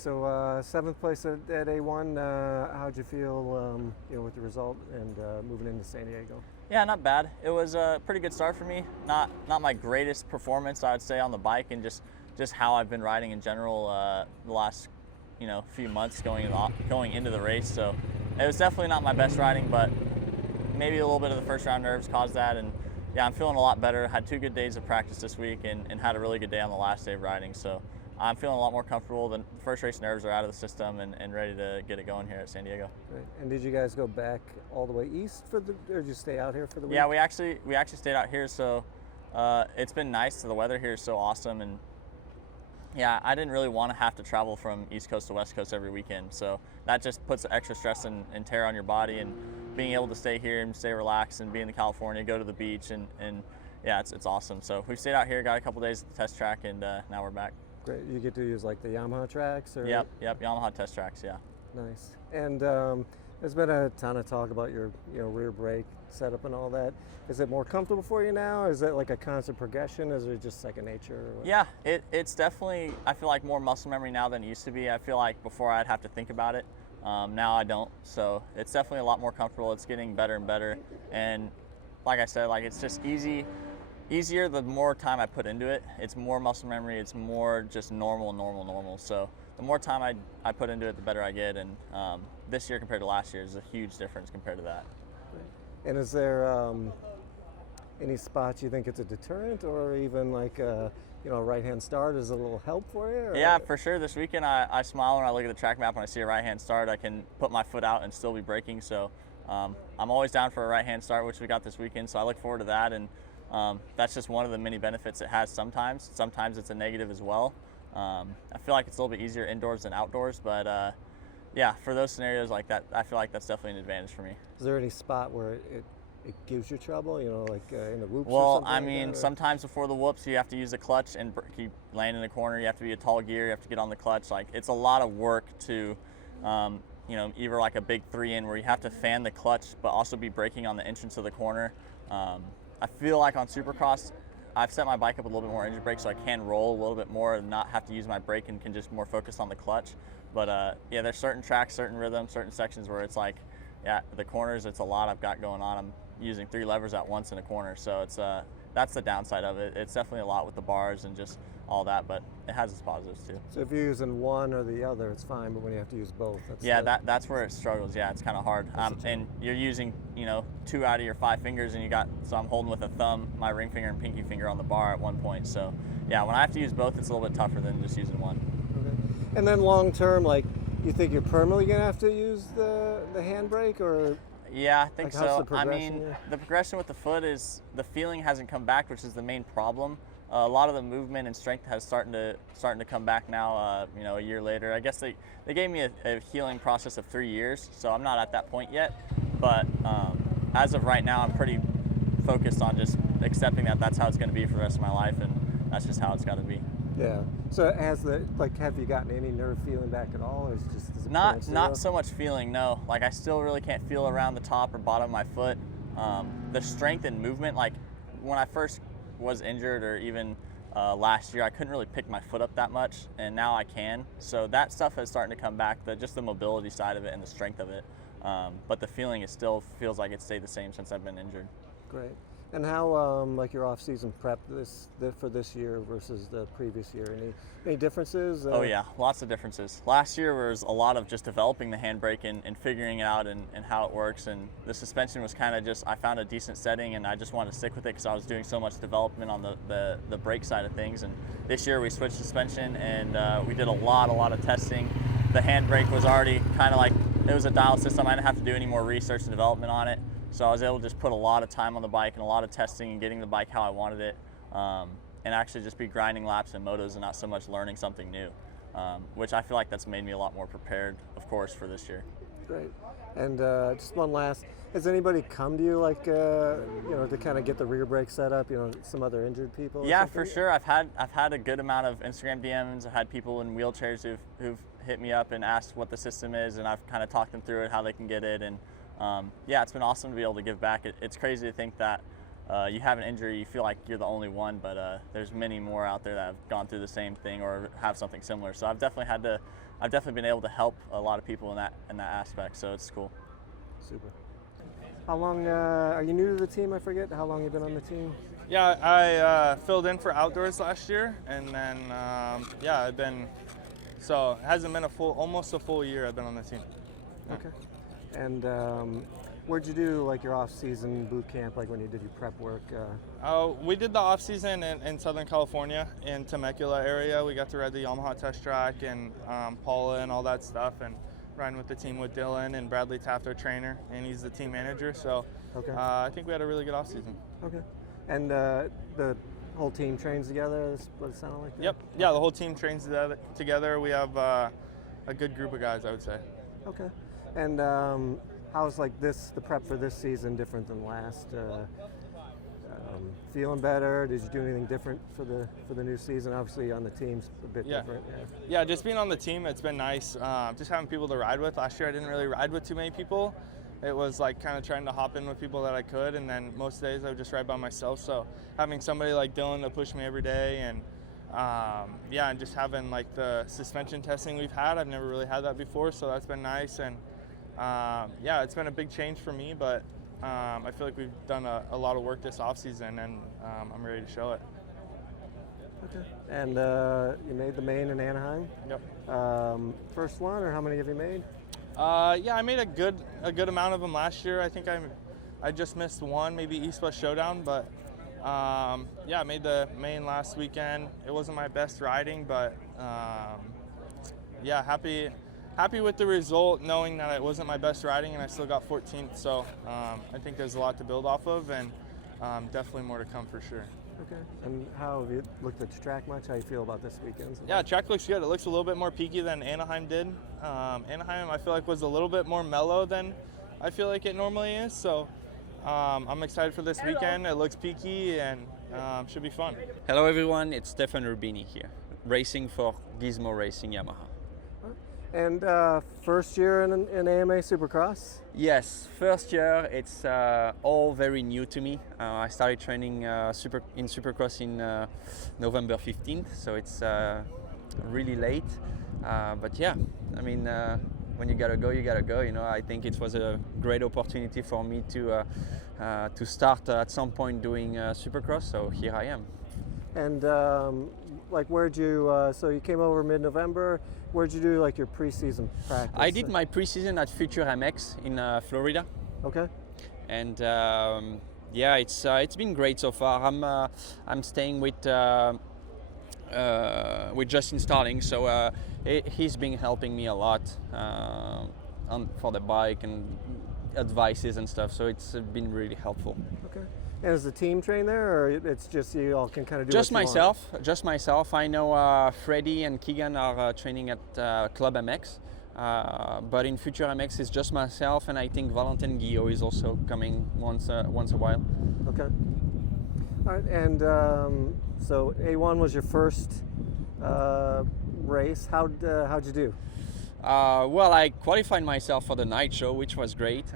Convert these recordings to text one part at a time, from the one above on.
So seventh place at A1. How'd you feel, with the result and moving into San Diego? Yeah, not bad. It was a pretty good start for me. Not my greatest performance, I would say, on the bike, and just how I've been riding in general the last few months going into the race. So it was definitely not my best riding, but maybe a little bit of the first round nerves caused that. And yeah, I'm feeling a lot better. Had 2 good days of practice this week and had a really good day on the last day of riding. So I'm feeling a lot more comfortable. The first race nerves are out of the system and ready to get it going here at San Diego. Great. And did you guys go back all the way east or did you stay out here for the week? Yeah, we actually stayed out here. So it's been nice. The weather here is so awesome, and yeah, I didn't really want to have to travel from East Coast to West Coast every weekend. So that just puts extra stress and tear on your body, and being able to stay here and stay relaxed and be in California, go to the beach, and yeah, it's awesome. So we stayed out here, got a couple days at the test track, and now we're back. Great. You get to use like the Yamaha tracks? Or? Yep, Yamaha test tracks, yeah. Nice. And there's been a ton of talk about your rear brake setup and all that. Is it more comfortable for you now? Is it like a constant progression? Is it just second nature? Yeah, it's definitely, I feel like, more muscle memory now than it used to be. I feel like before I'd have to think about it. Now I don't. So it's definitely a lot more comfortable. It's getting better and better. And like I said, like it's just easier the more time I put into it. It's more muscle memory. It's more just normal. So the more time I put into it, the better I get. And this year compared to last year is a huge difference compared to that. And is there any spots you think it's a deterrent, or even like a right-hand start is a little help for you? Or? Yeah, for sure. This weekend I smile when I look at the track map. When I see a right-hand start, I can put my foot out and still be braking. So I'm always down for a right-hand start, which we got this weekend. So I look forward to that. And that's just one of the many benefits it has sometimes. Sometimes it's a negative as well. I feel like it's a little bit easier indoors than outdoors, but yeah, for those scenarios like that, I feel like that's definitely an advantage for me. Is there any spot where it gives you trouble, like in the whoops? Well, or something I mean, like that, sometimes before the whoops, you have to use the clutch and keep laying in the corner. You have to be a tall gear. You have to get on the clutch. Like, it's a lot of work to, either like a big 3-in where you have to fan the clutch, but also be braking on the entrance of the corner. I feel like on Supercross, I've set my bike up with a little bit more engine brake, so I can roll a little bit more and not have to use my brake and can just more focus on the clutch. But yeah, there's certain tracks, certain rhythms, certain sections where it's like, yeah, the corners, it's a lot I've got going on. I'm using 3 levers at once in a corner, so it's that's the downside of it. It's definitely a lot with the bars and just all that, but it has its positives too. So if you're using one or the other, it's fine, but when you have to use both, that's where it struggles. Yeah, it's kind of hard. And you're using 2 out of your 5 fingers, and so I'm holding with a thumb, my ring finger and pinky finger on the bar at one point. So yeah, when I have to use both, it's a little bit tougher than just using one. Okay. And then long term, like, you think you're permanently gonna have to use the handbrake, or? Yeah, I think so. I mean, the progression with the foot is, the feeling hasn't come back, which is the main problem. A lot of the movement and strength has starting to come back now. A year later, I guess they gave me a healing process of 3 years, so I'm not at that point yet. But as of right now, I'm pretty focused on just accepting that that's how it's going to be for the rest of my life, and that's just how it's got to be. Yeah. So have you gotten any nerve feeling back at all, or is it not so much feeling? No. Like, I still really can't feel around the top or bottom of my foot. The strength and movement, like when I first was injured, or even last year, I couldn't really pick my foot up that much, and now I can. So that stuff is starting to come back. Just the mobility side of it and the strength of it. But the feeling still feels like it stayed the same since I've been injured. Great. And how like your off-season prep for this year versus the previous year? Any differences? Oh yeah, lots of differences. Last year was a lot of just developing the handbrake and figuring it out and how it works. And the suspension was kind of just, I found a decent setting and I just wanted to stick with it because I was doing so much development on the brake side of things. And this year we switched suspension and we did a lot of testing. The handbrake was already kind of like, it was a dial system. I didn't have to do any more research and development on it. So I was able to just put a lot of time on the bike and a lot of testing and getting the bike how I wanted it, and actually just be grinding laps and motos and not so much learning something new, which I feel like that's made me a lot more prepared, of course, for this year. Great. And just one last, has anybody come to you like, to kind of get the rear brake set up, some other injured people? Yeah, for sure. I've had a good amount of Instagram DMs. I've had people in wheelchairs who've hit me up and asked what the system is, and I've kind of talked them through it, how they can get it, and yeah, it's been awesome to be able to give back. It's crazy to think that you have an injury, you feel like you're the only one, but there's many more out there that have gone through the same thing or have something similar. So I've definitely had to I've definitely been able to help a lot of people in that aspect. So it's cool. Super. How long are you new to the team? I forget how long you've been on the team. Yeah, I filled in for outdoors last year, and then I've been. So it hasn't been almost a full year I've been on the team. Yeah. Okay. And where'd you do like your off-season boot camp, like when you did your prep work? We did the off season in Southern California, in Temecula area. We got to ride the Yamaha test track and Paula and all that stuff, and riding with the team with Dylan and Bradley Taft, our trainer, and he's the team manager. So Okay. I think we had a really good off season. Okay. And the whole team trains together, is what it sounded like? Yep. Yeah, the whole team trains together. We have a good group of guys, I would say. Okay. And how's like the prep for this season different than last? Feeling better? Did you do anything different for the new season? Obviously on the team's a bit different. Yeah, just being on the team, it's been nice. Just having people to ride with. Last year I didn't really ride with too many people. It was like kind of trying to hop in with people that I could, and then most days I would just ride by myself. So having somebody like Dylan to push me every day, and and just having like the suspension testing we've had, I've never really had that before, so that's been nice. And it's been a big change for me, but I feel like we've done a lot of work this off season, and I'm ready to show it. Okay. And you made the main in Anaheim. Yep. First one, or how many have you made? I made a good amount of them last year. I think I just missed one, maybe East West Showdown, but I made the main last weekend. It wasn't my best riding, but happy with the result, knowing that it wasn't my best riding and I still got 14th. So I think there's a lot to build off of, and definitely more to come for sure. Okay. And how have you looked at the track much? How you feel about this weekend? Yeah, track looks good. It looks a little bit more peaky than Anaheim did. Anaheim, I feel like, was a little bit more mellow than I feel like it normally is. So I'm excited for this weekend. It looks peaky and should be fun. Hello everyone, it's Stefan Rubini here, racing for Gizmo Racing Yamaha. And first year in AMA Supercross? Yes, first year. It's all very new to me. I started training in Supercross in November 15th, so it's really late. But yeah, I mean, when you gotta go, you gotta go. You know, I think it was a great opportunity for me to start at some point doing Supercross. So here I am. And like, where'd you? So you came over mid-November. Where'd you do like your preseason practice? I did my preseason at Future MX in Florida. Okay. And it's been great so far. I'm staying with Justin Starling, so he's been helping me a lot for the bike and advices and stuff. So it's been really helpful. Okay. And is the team trained there, or it's just you all can kind of do just what you myself? want? Just myself. I know Freddie and Keegan are training at Club MX, but in Future MX it's just myself, and I think Valentin Guillot is also coming once a while. Okay. All right. And so A1 was your first race. How'd you do? Well, I qualified myself for the night show, which was great.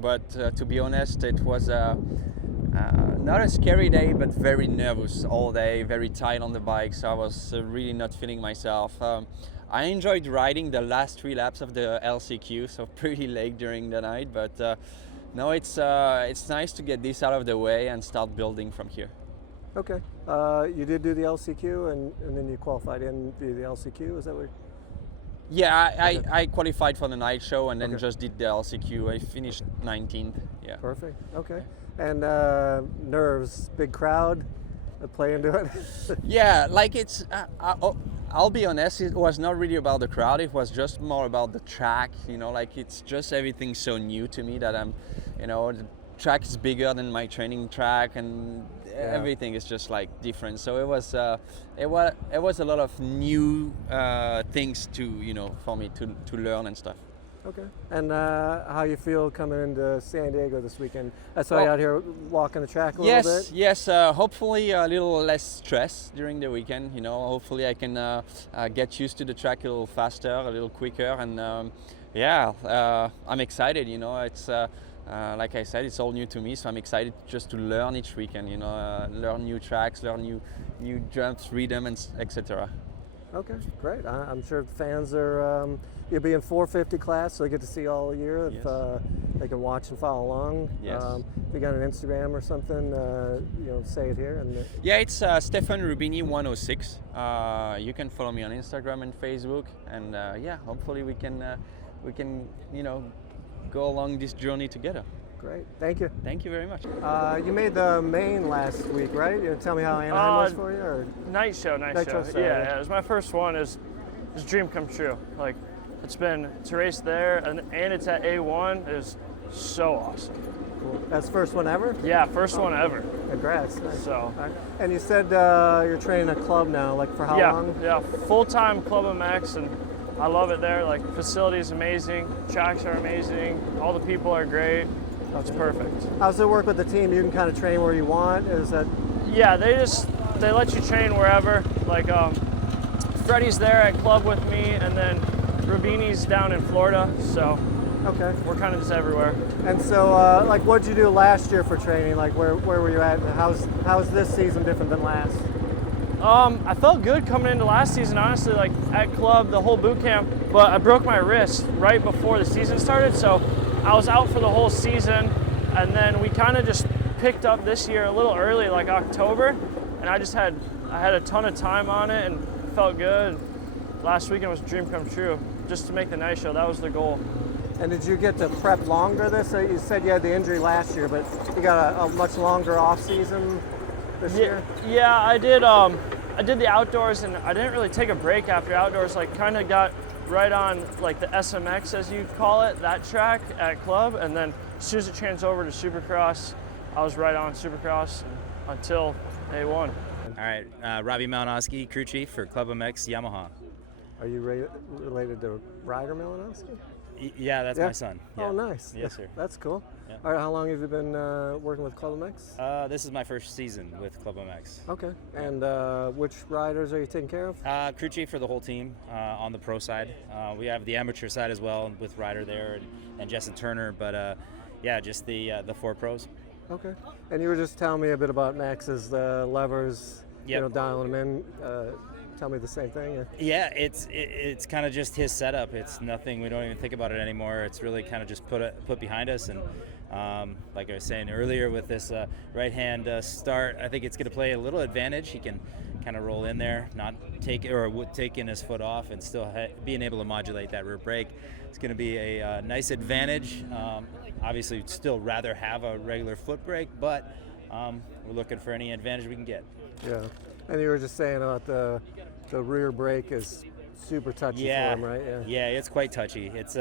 But to be honest, it was not a scary day, but very nervous all day, very tight on the bike. So I was really not feeling myself. I enjoyed riding the last 3 laps of the LCQ, so pretty late during the night. But no, it's nice to get this out of the way and start building from here. Okay. You did do the LCQ, and then you qualified in the LCQ. Is that what? Yeah, I qualified for the night show and then Okay. just did the LCQ. I finished 19th. Yeah. Perfect. Okay. And nerves, big crowd, play into it. Yeah, like it's. I'll be honest. It was not really about the crowd. It was just more about the track. You know, like it's just everything so new to me that the track is bigger than my training track, and everything is just like different. So it was a lot of new things for me to learn and stuff. Okay. And how you feel coming into San Diego this weekend? I saw you out here walking the track a little bit. Yes. Hopefully a little less stress during the weekend. You know, hopefully I can get used to the track a little faster, a little quicker, and I'm excited. You know, it's. Like I said, it's all new to me, so I'm excited just to learn each weekend. Learn new tracks, learn new jumps, rhythm, and etc. Okay, great. I'm sure the fans are. You'll be in 450 class, so they get to see all year. If they can watch and follow along. Yes. If you got an Instagram or something, say it here. And Yeah, it's Stefan Rubini 106. You can follow me on Instagram and Facebook, and hopefully we can go along this journey together. Great, thank you. Thank you very much. You made the main last week, right? You tell me how Anaheim was for you, or Night show. Yeah, it was my first one. It's a dream come true. Like, to race there, and it's at A1 is so awesome. cool. That's the first one ever? Yeah, first one ever. Congrats. Nice. So. All right. And you said you're training a club now, like for how long? Yeah, full-time Club MX, and I love it there. Like, facility's amazing, tracks are amazing, all the people are great. It's perfect. How's it work with the team? You can kind of train where you want? Is that? Yeah, they let you train wherever. Like, Freddie's there at club with me, and then Rubini's down in Florida, so Okay. we're kind of just everywhere. And so, like, what'd you do last year for training? Like, where were you at? And how's this season different than last? I felt good coming into last season, honestly, like at club, the whole boot camp, but I broke my wrist right before the season started, so I was out for the whole season, and then we kind of just picked up this year a little early, like October, and I had a ton of time on it and felt good. Last weekend was a dream come true, just to make the night show. That was the goal. And did you get to prep longer this? You said you had the injury last year, but you got a much longer off season this year? Yeah, I did. I did the outdoors, and I didn't really take a break after outdoors. Like, kind of got right on like the SMX, as you call it, that track at club, and then as soon as it changed over to Supercross, I was right on Supercross until A1. All right, Robbie Malonoski, crew chief for Club MX Yamaha. Are you related to Ryder Malonoski? Yeah, that's my son. Yeah. Oh, nice. Yes, sir. That's cool. Yeah. All right, how long have you been working with Club MX? This is my first season with Club MX. Okay. And which riders are you taking care of? Crew chief for the whole team on the pro side. We have the amateur side as well with Ryder there and Justin Turner, but just the 4 pros. Okay. And you were just telling me a bit about Max's levers, Yep. dialing them in. Tell me the same thing. Or? Yeah, it's kind of just his setup. It's nothing. We don't even think about it anymore. It's really kind of just put behind us. And like I was saying earlier, with this right-hand start, I think it's going to play a little advantage. He can kind of roll in there, not taking his foot off, and still being able to modulate that rear brake. It's going to be a nice advantage. Obviously, we'd still rather have a regular foot brake, but we're looking for any advantage we can get. Yeah. And you were just saying about the rear brake is super touchy for him, right? Yeah, it's quite touchy. It's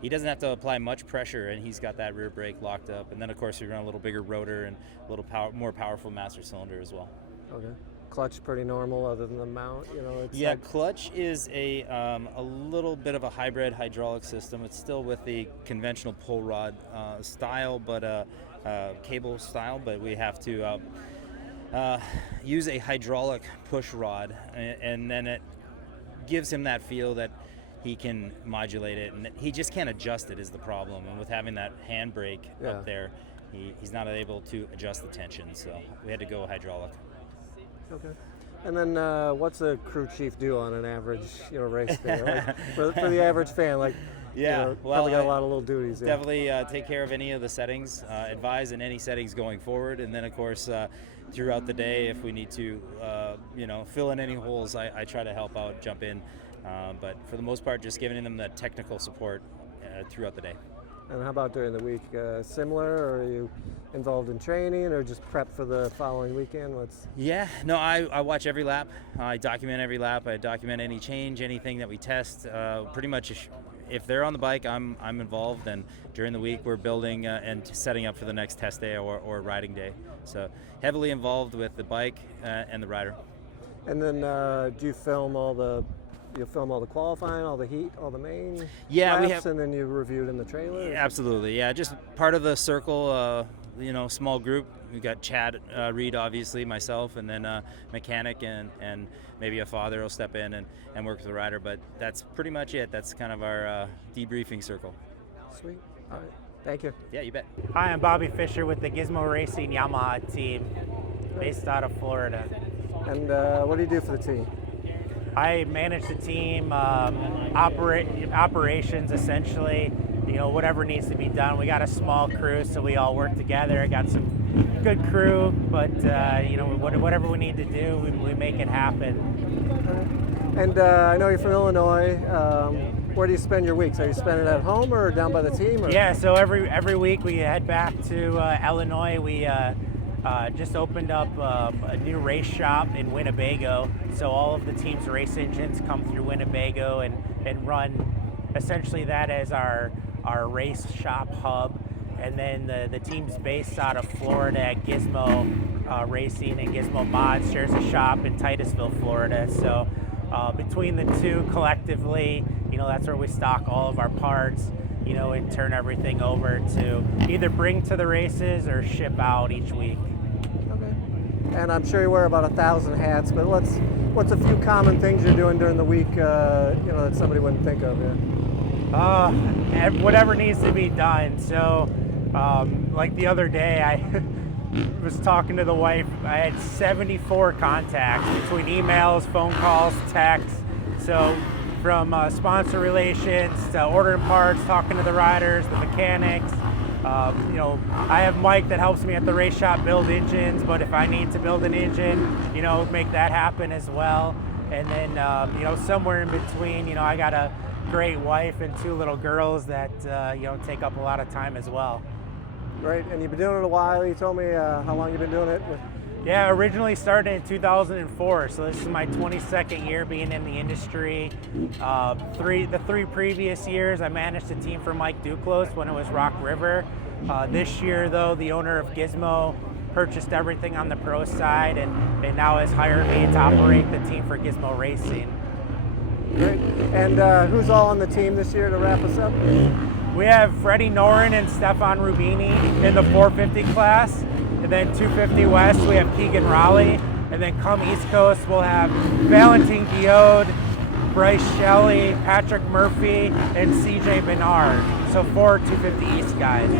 he doesn't have to apply much pressure, and he's got that rear brake locked up. And then, of course, we run a little bigger rotor and a little more powerful master cylinder as well. Okay. Clutch pretty normal, other than the mount. Clutch is a little bit of a hybrid hydraulic system. It's still with the conventional pull rod style, but cable style. But we have to use a hydraulic push rod, and then it gives him that feel that he can modulate it, and he just can't adjust it is the problem. And with having that handbrake up there, he's not able to adjust the tension, so we had to go hydraulic. Okay. And then what's a crew chief do on an average race day? Like, for the average fan, like, probably got a lot of little duties. Yeah. Definitely take care of any of the settings, advise in any settings going forward, and then of course throughout the day, if we need to fill in any holes, I try to help out, jump in, but for the most part, just giving them the technical support throughout the day. And how about during the week? Similar, or are you involved in training, or just prep for the following weekend? I watch every lap. I document every lap. I document any change, anything that we test. Pretty much, if they're on the bike, I'm involved. And during the week, we're building and setting up for the next test day or riding day. So heavily involved with the bike and the rider. And then do you film all the qualifying, all the heat, all the main laps, and then you review it in the trailer? Yeah, absolutely, yeah. Just part of the circle, small group. We got Chad Reed, obviously, myself, and then mechanic and maybe a father will step in and work with the rider. But that's pretty much it. That's kind of our debriefing circle. Sweet. All right. Thank you. Yeah, you bet. Hi, I'm Bobby Fisher with the Gizmo Racing Yamaha team based out of Florida. And what do you do for the team? I manage the team, operations essentially. Whatever needs to be done. We got a small crew, so we all work together. I got some good crew, but whatever we need to do, we make it happen. And I know you're from Illinois. Where do you spend your weeks? Are you spending it at home or down by the team? Or? Yeah, so every week we head back to Illinois. We just opened up a new race shop in Winnebago. So all of the team's race engines come through Winnebago and run essentially that as our race shop hub. And then the team's based out of Florida at Gizmo Racing, and Gizmo Mods shares a shop in Titusville, Florida. So between the two collectively, that's where we stock all of our parts, and turn everything over to either bring to the races or ship out each week. Okay. And I'm sure you wear about 1,000 hats, but what's a few common things you're doing during the week, that somebody wouldn't think of? Yeah? Whatever needs to be done. So, like the other day, I was talking to the wife. I had 74 contacts between emails, phone calls, texts. So, from sponsor relations to ordering parts, talking to the riders, the mechanics. I have Mike that helps me at the race shop build engines, but if I need to build an engine, make that happen as well. And then, somewhere in between, I got a great wife and 2 little girls that, take up a lot of time as well. Great. And you've been doing it a while. You told me how long you've been doing it. Yeah, originally started in 2004, so this is my 22nd year being in the industry. The 3 previous years, I managed a team for Mike Duclos when it was Rock River. This year, though, the owner of Gizmo purchased everything on the pro side and now has hired me to operate the team for Gizmo Racing. Great. And who's all on the team this year to wrap us up? We have Freddie Noren and Stefan Rubini in the 450 class. And then 250 West, we have Keegan Rowley. And then come East Coast, we'll have Valentin Guillaude, Bryce Shelley, Patrick Murphy, and CJ Bernard. So 4 250 East guys.